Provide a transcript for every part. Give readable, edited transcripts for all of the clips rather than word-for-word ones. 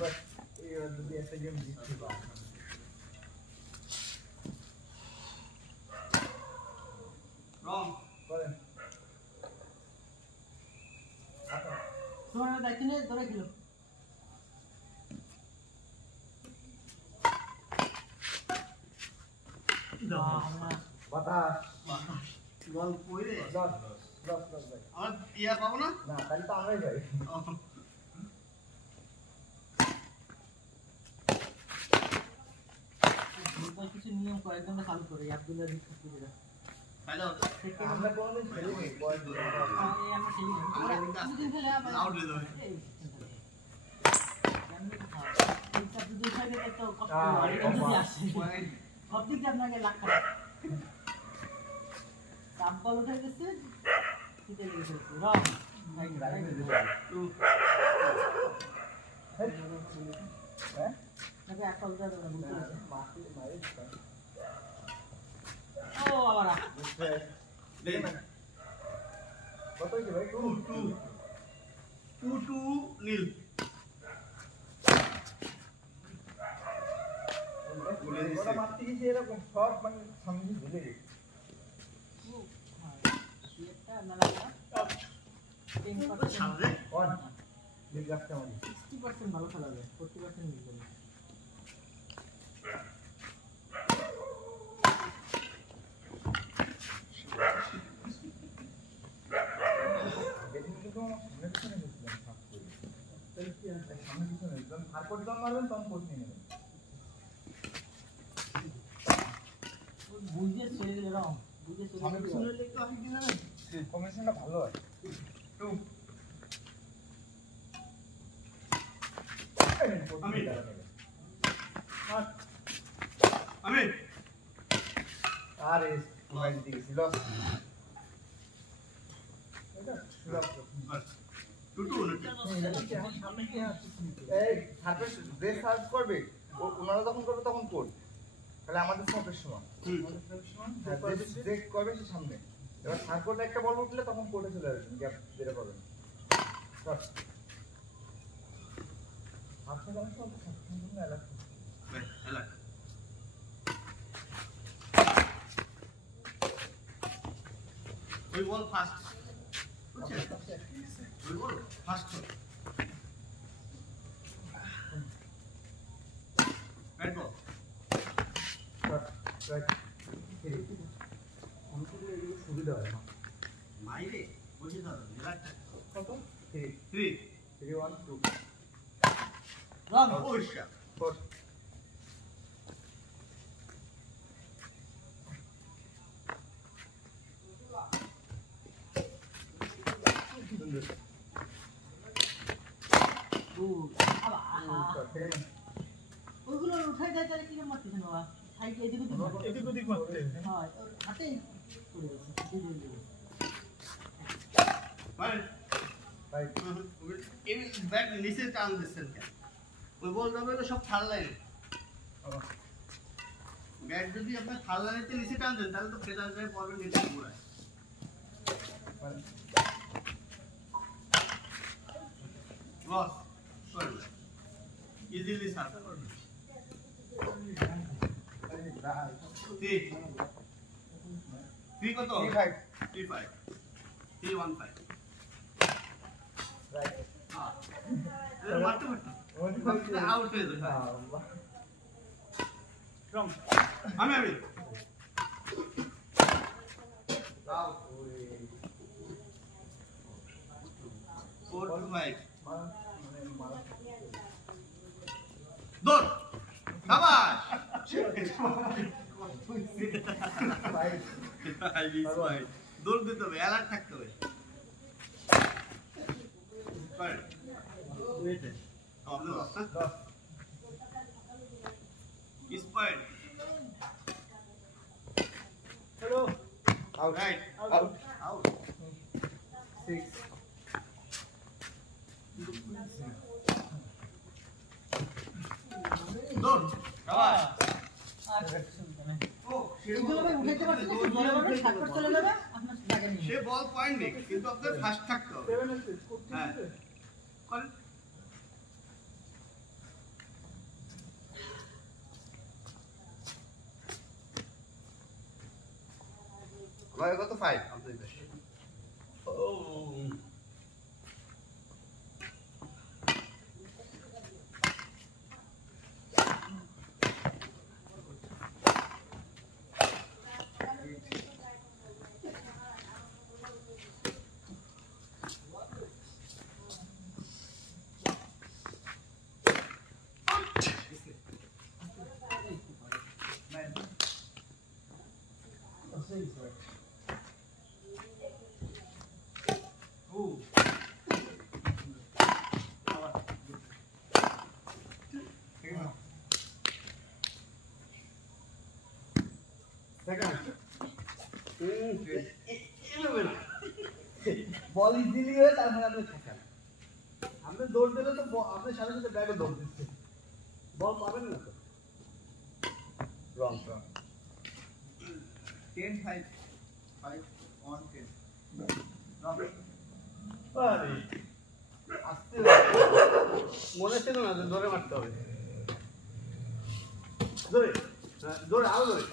बस ये যদি একটা গেম জিততে পারে রং করেন তোমার দাইনে ধরে গেল বাতাস বল কইরে লস ভাই আর ইয়া পাবো না না তাহলে তো আমরাই যাই কিছু নিয়ম কয়েকজনটা চালু করে অ্যাপগুলো রিসেট করে দাও হ্যালো আমরা কোনদিন খেলিনি পয়েন্ট আমরা খেলি না দুদিন খেলে আবার আউট হয়ে যাবে এইটা দুদিন খেলে তো সব দিকে আপনাকে লাখ টাকা কাপ বল উঠে গেছে শীতে লেগে গেছে রং ভাই হ্যাঁ নাকি একটা উঠে দেবে বুঝতে মাটি মারি ও বাবা কত কি ভাই 2 নীল ওরা মারতে গেছে এরকম সব মানে সামনে ভুলে গেছে এটা না লাগা 10% সামনে অন লিগ গাছটা মানে 60% ভালো খেলা যায় 40% মিস হবে বেদিন তো সামনে পিছনে গেছিলাম সাপ করে তাহলে কি আছে সামনে পিছনে যখন ফারকট জন মারবেন তখন কোট নিয়ে নেবেন বুঝে চলে গেল রং বুঝে চলে সামনে গেল পিছনে লিখতে আসে কি জানেন কমিশনটা ভালো হয় 2 আমি আরে মোবাইল দিকে ছিল এটা লস টুটু এই সার্ভিস যে সার্চ করবে ওনারা যখন করবে তখন কোড তাহলে আমাদের সার্ভিস সময় যে করবে সে সামনে এবার সার্কোট একটা বল উঠলে তখন কোডে চলে আসবেন গ্যাপ বের করবেন আপনি জানেন সব সম্পূর্ণ এলাকা এলাকা ওই বল ফাস্ট বুঝছেন ওই বল ফাস্ট রাইট বল রাইট আমাদের এগুলো সুবিধা হয় না মাইরে বুঝে দাও এলাকা কত 3 3 3 1 2 রং ওইশা 4 ওইগুলো উঠাই যায় তাহলে কিরকম মারতেছেন বাবা সাইড এদিক ওদিক মারতে হয় ওর হাতে পড়ে গেছে ভাই ভাই এই ব্যাট নিচে টান দিচ্ছেন কেন ওই বল যাবে সব থার্ড লাইনে ব্যাট যদি আপনি থার্ড লাইনেতে নিচে টান দেন তাহলে তো ফেদার যায় পড়বে নিচে ঘুরায় লস সরি ইজিলি সার্ভ করবে থ্রি কত 3-5 3-1-5 রাইট মারতে মারতে আউট হয়ে যাবে স্ট্রং আমি আউট 4-5 দৌড় শাবাশ দৌড় দিতে হবে অ্যালার্ট থাকতে হবে Hello. Out. Right. Out. Out. 6. Done. Kabar. এগুলো ভাই উঠাইতে পারছেন না, বলে বলে সার্কট চলে যাবে আপনার জায়গা নেই। সে বল পয়েন্ট নেই কিন্তু কিন্তু আপনার ফাস্ট থাকতে হবে হ্যাঁ করেন আমার কত 5 আপনাদের কাছে ও বল ইজিলি হয়ে তারপরে আপনি থাকেন আপনি দৌড় দিলে তো আপনার সাথে সাথে ব্যাগে দৌড় দিচ্ছে বল পাবেন না তো রং 10 5 5 on 10 আরে আস্তে মনে ছিল না যে জোরে মারতে হবে জোরে জোরে আরো জোরে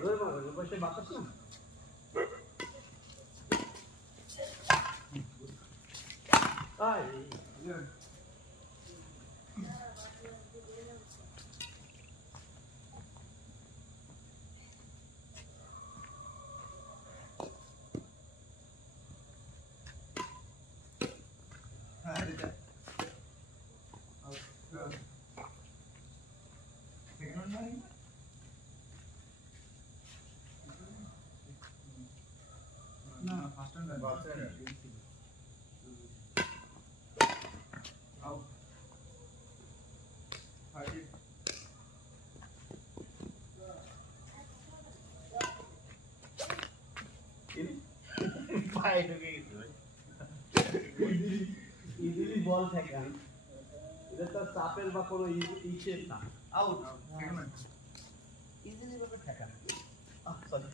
জোরে মারো বসে বাতাস না আয় না ফার্স্ট টাইম আউট 30 পায়ে ঢুকে গেছে ভাই ইজিলি বল থাকে এটা তো চাপের বা কোনো ইসের না আউট ইজিলি ভাবে ঠেকা সরি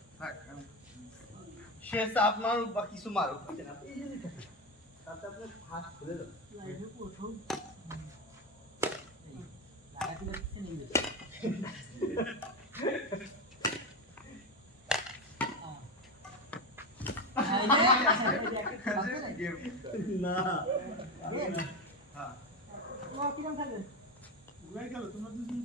সে চাপ মারুক বা কিছু মারুক ইজিলি ঠেকা তাতে আপনি হাত খুলে দেন লাইভে প্রথম লাগাতে যাচ্ছে নেই না কিরম থাকবে ঘুরে গেল তোমরা দুজন